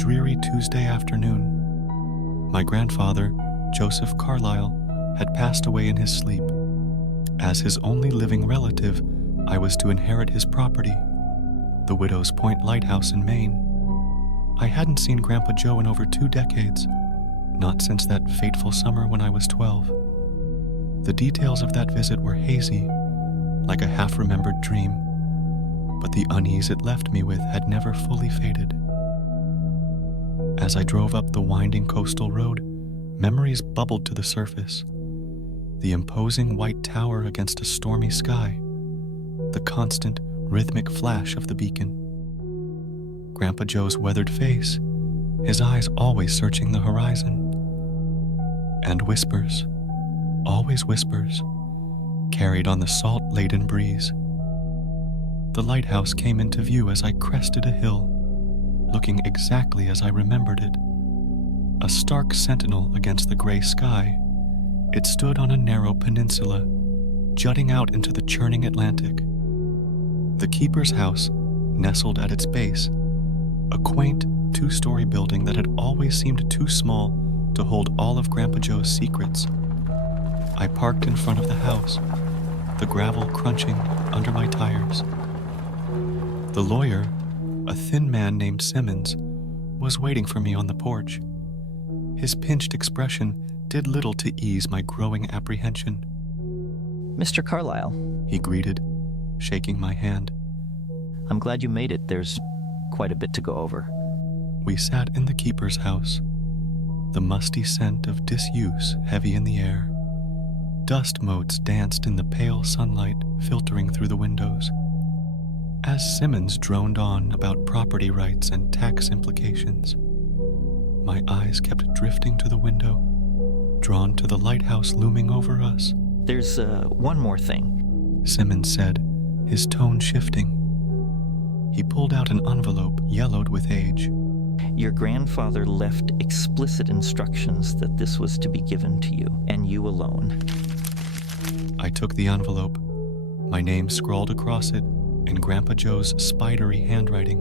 dreary Tuesday afternoon. My grandfather, Joseph Carlyle, had passed away in his sleep. As his only living relative, I was to inherit his property, the Widow's Point Lighthouse in Maine. I hadn't seen Grandpa Joe in over 2 decades, not since that fateful summer when I was 12. The details of that visit were hazy, like a half-remembered dream, but the unease it left me with had never fully faded. As I drove up the winding coastal road, memories bubbled to the surface. The imposing white tower against a stormy sky, the constant, rhythmic flash of the beacon. Grandpa Joe's weathered face, his eyes always searching the horizon. And whispers, always whispers, carried on the salt-laden breeze. The lighthouse came into view as I crested a hill, looking exactly as I remembered it. A stark sentinel against the gray sky, it stood on a narrow peninsula, jutting out into the churning Atlantic. The keeper's house nestled at its base, a quaint 2-story building that had always seemed too small to hold all of Grandpa Joe's secrets. I parked in front of the house, the gravel crunching under my tires. The lawyer, a thin man named Simmons, was waiting for me on the porch. His pinched expression did little to ease my growing apprehension. Mr. Carlyle, he greeted, shaking my hand. I'm glad you made it. There's quite a bit to go over. We sat in the keeper's house, the musty scent of disuse heavy in the air. Dust motes danced in the pale sunlight filtering through the windows. As Simmons droned on about property rights and tax implications, my eyes kept drifting to the window, drawn to the lighthouse looming over us. There's one more thing, Simmons said, his tone shifting. He pulled out an envelope yellowed with age. Your grandfather left explicit instructions that this was to be given to you, and you alone. I took the envelope, my name scrawled across it in Grandpa Joe's spidery handwriting.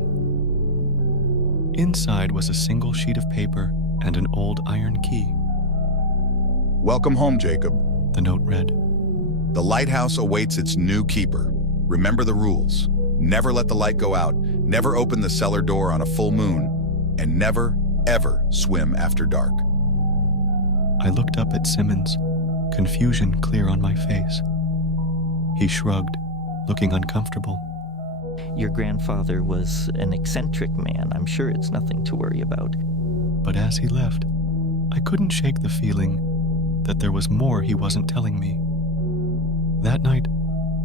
Inside was a single sheet of paper and an old iron key. Welcome home, Jacob. The note read. The lighthouse awaits its new keeper. Remember the rules. Never let the light go out, never open the cellar door on a full moon, and never, ever swim after dark. I looked up at Simmons, confusion clear on my face. He shrugged, looking uncomfortable. Your grandfather was an eccentric man. I'm sure it's nothing to worry about. But as he left, I couldn't shake the feeling that there was more he wasn't telling me. That night,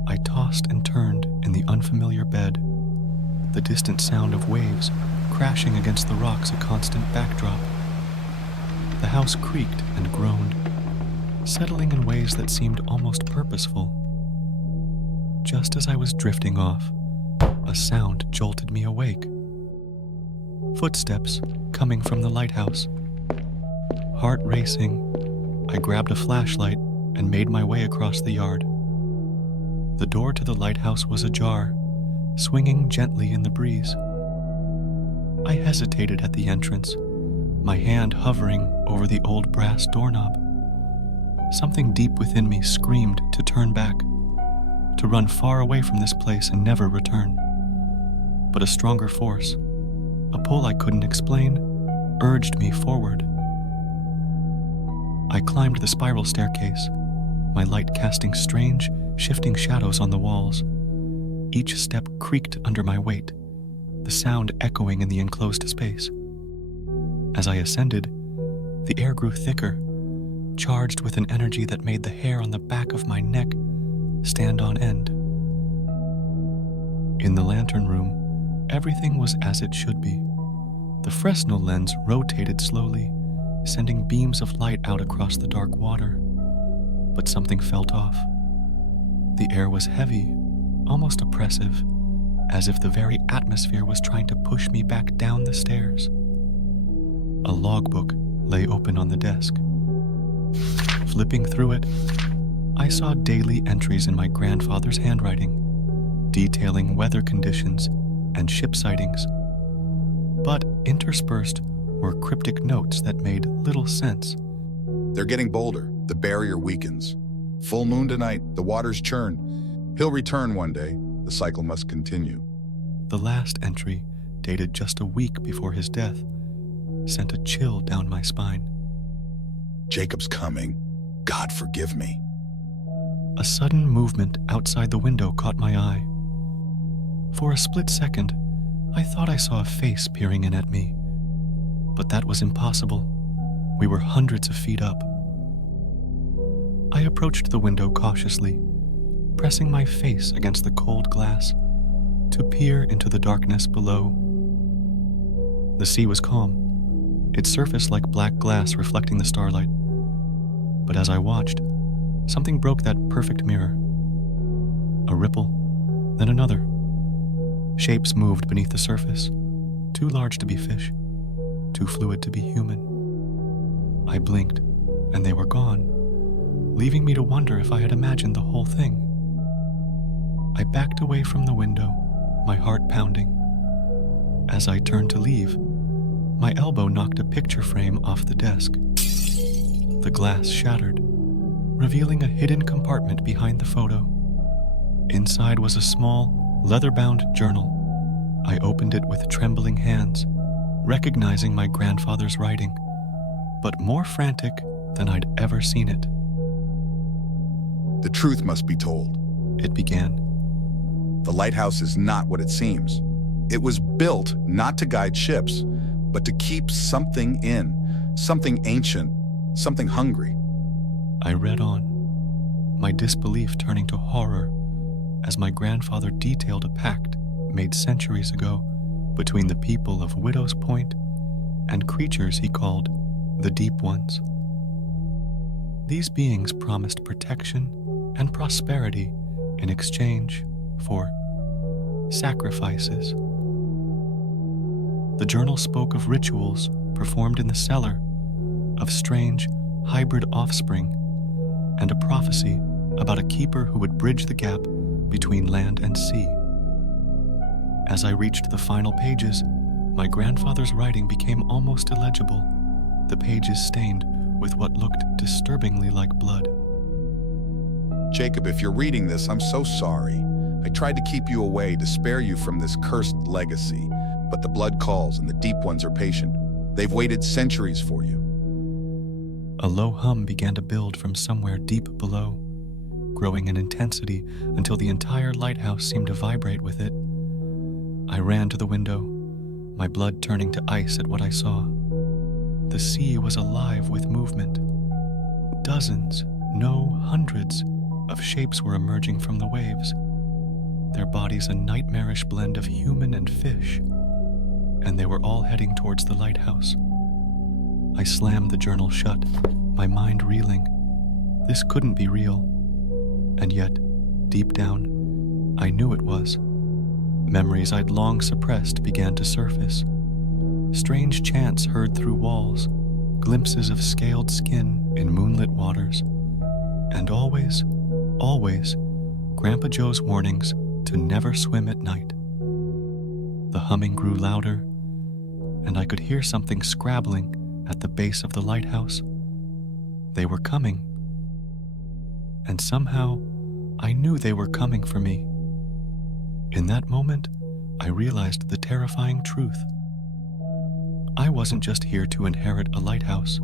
I tossed and turned in the unfamiliar bed, the distant sound of waves crashing against the rocks a constant backdrop. The house creaked and groaned, settling in ways that seemed almost purposeful. Just as I was drifting off, a sound jolted me awake. Footsteps coming from the lighthouse. Heart racing, I grabbed a flashlight and made my way across the yard. The door to the lighthouse was ajar, swinging gently in the breeze. I hesitated at the entrance, my hand hovering over the old brass doorknob. Something deep within me screamed to turn back, to run far away from this place and never return. But a stronger force, a pull I couldn't explain, urged me forward. I climbed the spiral staircase, my light casting strange, shifting shadows on the walls. Each step creaked under my weight, the sound echoing in the enclosed space. As I ascended, the air grew thicker, charged with an energy that made the hair on the back of my neck stand on end. In the lantern room, everything was as it should be. The Fresnel lens rotated slowly, sending beams of light out across the dark water. But something felt off. The air was heavy, almost oppressive, as if the very atmosphere was trying to push me back down the stairs. A logbook lay open on the desk. Flipping through it, I saw daily entries in my grandfather's handwriting, detailing weather conditions and ship sightings. But interspersed were cryptic notes that made little sense. They're getting bolder. The barrier weakens. Full moon tonight. The waters churn. He'll return one day. The cycle must continue. The last entry, dated just a week before his death, sent a chill down my spine. Jacob's coming. God forgive me. A sudden movement outside the window caught my eye. For a split second, I thought I saw a face peering in at me. But that was impossible. We were hundreds of feet up. I approached the window cautiously, pressing my face against the cold glass to peer into the darkness below. The sea was calm, its surface like black glass reflecting the starlight. But as I watched, something broke that perfect mirror. A ripple, then another. Shapes moved beneath the surface, too large to be fish, too fluid to be human. I blinked, and they were gone, leaving me to wonder if I had imagined the whole thing. I backed away from the window, my heart pounding. As I turned to leave, my elbow knocked a picture frame off the desk. The glass shattered, revealing a hidden compartment behind the photo. Inside was a small, leather-bound journal. I opened it with trembling hands, recognizing my grandfather's writing, but more frantic than I'd ever seen it. The truth must be told. It began. The lighthouse is not what it seems. It was built not to guide ships, but to keep something in, something ancient, something hungry. I read on, my disbelief turning to horror as my grandfather detailed a pact made centuries ago between the people of Widow's Point and creatures he called the Deep Ones. These beings promised protection and prosperity in exchange for sacrifices. The journal spoke of rituals performed in the cellar, of strange hybrid offspring, and a prophecy about a keeper who would bridge the gap between land and sea. As I reached the final pages, my grandfather's writing became almost illegible, the pages stained with what looked disturbingly like blood. Jacob, if you're reading this, I'm so sorry. I tried to keep you away to spare you from this cursed legacy, but the blood calls and the Deep Ones are patient. They've waited centuries for you. A low hum began to build from somewhere deep below, growing in intensity until the entire lighthouse seemed to vibrate with it. I ran to the window, my blood turning to ice at what I saw. The sea was alive with movement. Dozens, no hundreds, of shapes were emerging from the waves, their bodies a nightmarish blend of human and fish, and they were all heading towards the lighthouse. I slammed the journal shut, my mind reeling. This couldn't be real, and yet, deep down, I knew it was. Memories I'd long suppressed began to surface. Strange chants heard through walls, glimpses of scaled skin in moonlit waters, and always, Grandpa Joe's warnings to never swim at night. The humming grew louder, and I could hear something scrabbling at the base of the lighthouse. They were coming, and somehow I knew they were coming for me. In that moment, I realized the terrifying truth. I wasn't just here to inherit a lighthouse.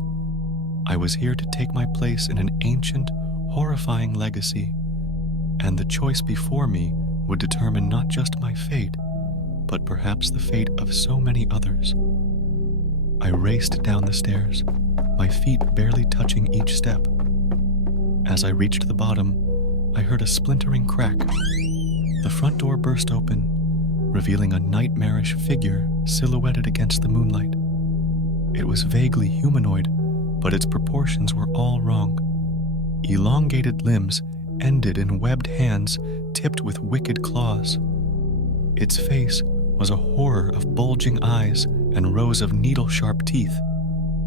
I was here to take my place in an ancient, horrifying legacy, and the choice before me would determine not just my fate, but perhaps the fate of so many others. I raced down the stairs, my feet barely touching each step. As I reached the bottom, I heard a splintering crack. The front door burst open, revealing a nightmarish figure silhouetted against the moonlight. It was vaguely humanoid, but its proportions were all wrong. Elongated limbs ended in webbed hands tipped with wicked claws. Its face was a horror of bulging eyes and rows of needle-sharp teeth.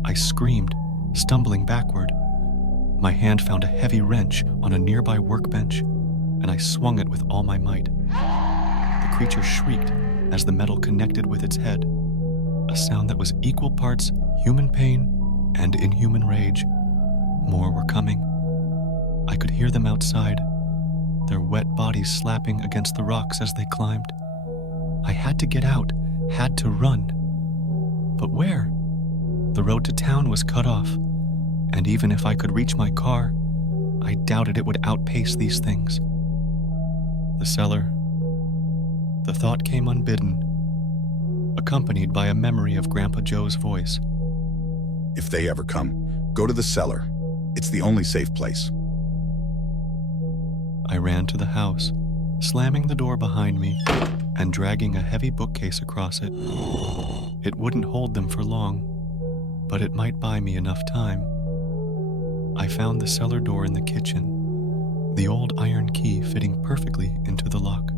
I screamed, stumbling backward. My hand found a heavy wrench on a nearby workbench, and I swung it with all my might. The creature shrieked as the metal connected with its head. A a sound that was equal parts human pain and inhuman rage. More were coming. I could hear them outside, their wet bodies slapping against the rocks as they climbed. I had to get out, had to run. But where? The road to town was cut off, and even if I could reach my car, I doubted it would outpace these things. The cellar. The thought came unbidden, accompanied by a memory of Grandpa Joe's voice. If they ever come, go to the cellar. It's the only safe place. I ran to the house, slamming the door behind me and dragging a heavy bookcase across it. It wouldn't hold them for long, but it might buy me enough time. I found the cellar door in the kitchen, the old iron key fitting perfectly into the lock.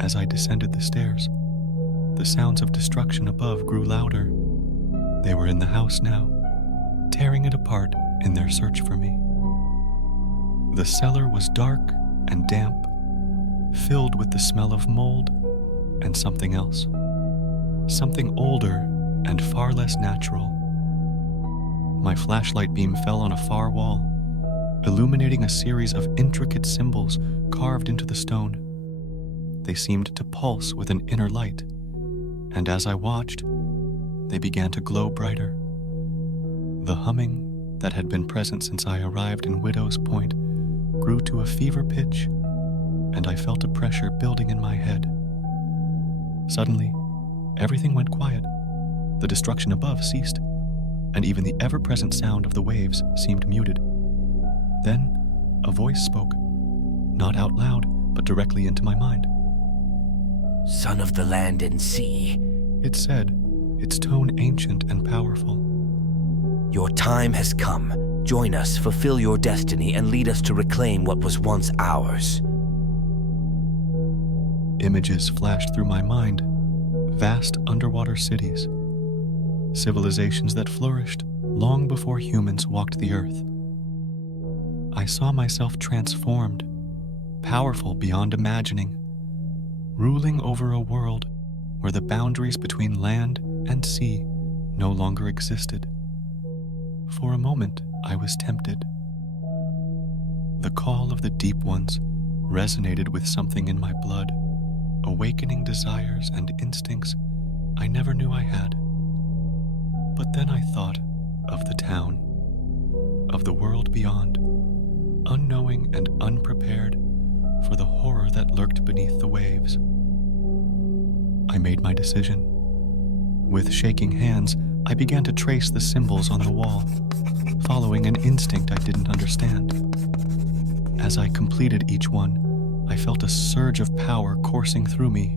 As I descended the stairs, the sounds of destruction above grew louder. They were in the house now, tearing it apart in their search for me. The cellar was dark and damp, filled with the smell of mold and something else. Something older and far less natural. My flashlight beam fell on a far wall, illuminating a series of intricate symbols carved into the stone. They seemed to pulse with an inner light, and as I watched, they began to glow brighter. The humming that had been present since I arrived in Widow's Point grew to a fever pitch, and I felt a pressure building in my head. Suddenly, everything went quiet. The destruction above ceased, and even the ever-present sound of the waves seemed muted. Then, a voice spoke, not out loud, but directly into my mind. "Son of the land and sea," it said, its tone ancient and powerful. "your time has come. Join us, fulfill your destiny, and lead us to reclaim what was once ours." Images flashed through my mind, vast underwater cities, civilizations that flourished long before humans walked the earth. I saw myself transformed, powerful beyond imagining, ruling over a world where the boundaries between land and sea no longer existed. For a moment, I was tempted. The call of the deep ones resonated with something in my blood, awakening desires and instincts I never knew I had. But then I thought of the town, of the world beyond, unknowing and unprepared for the horror that lurked beneath the waves. I made my decision. With shaking hands, I began to trace the symbols on the wall, following an instinct I didn't understand. As I completed each one, I felt a surge of power coursing through me.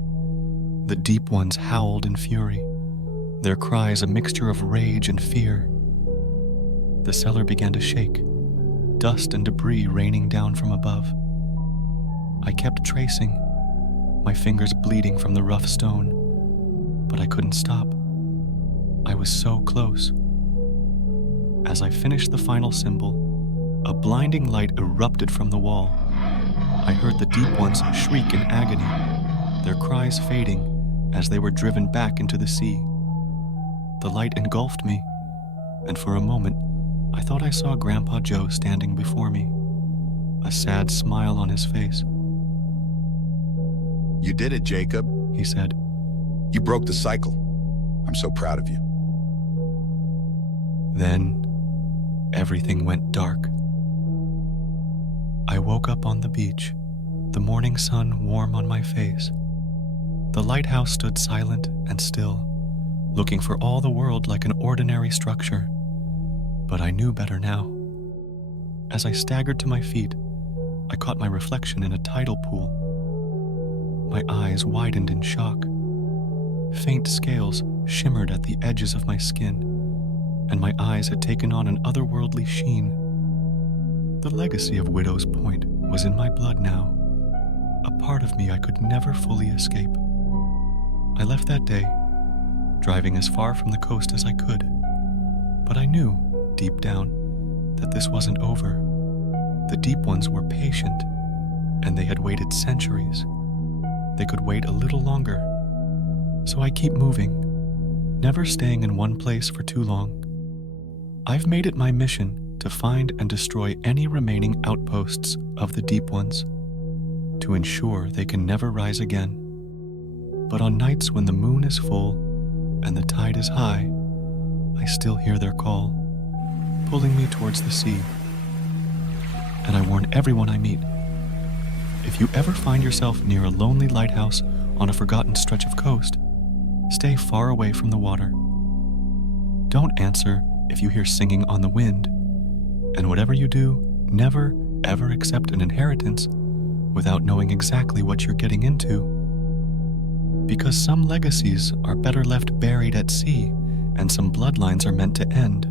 The deep ones howled in fury, their cries a mixture of rage and fear. The cellar began to shake, dust and debris raining down from above. I kept tracing, my fingers bleeding from the rough stone, but I couldn't stop. I was so close. As I finished the final symbol, a blinding light erupted from the wall. I heard the deep ones shriek in agony, their cries fading as they were driven back into the sea. The light engulfed me, and for a moment, I thought I saw Grandpa Joe standing before me, a sad smile on his face. You did it, Jacob, He said. You broke the cycle. I'm so proud of you. Then, everything went dark. I woke up on the beach, the morning sun warm on my face. The lighthouse stood silent and still, looking for all the world like an ordinary structure. But I knew better now. As I staggered to my feet, I caught my reflection in a tidal pool. My eyes widened in shock. Faint scales shimmered at the edges of my skin, and my eyes had taken on an otherworldly sheen. The legacy of Widow's Point was in my blood now, a part of me I could never fully escape. I left that day, driving as far from the coast as I could, but I knew, deep down, that this wasn't over. The deep ones were patient, and they had waited centuries. They could wait a little longer. So I keep moving, never staying in one place for too long. I've made it my mission to find and destroy any remaining outposts of the deep ones, to ensure they can never rise again. But on nights when the moon is full and the tide is high, I still hear their call, pulling me towards the sea. And I warn everyone I meet, if you ever find yourself near a lonely lighthouse on a forgotten stretch of coast, stay far away from the water. Don't answer if you hear singing on the wind, and whatever you do, never ever accept an inheritance without knowing exactly what you're getting into. Because some legacies are better left buried at sea, and some bloodlines are meant to end.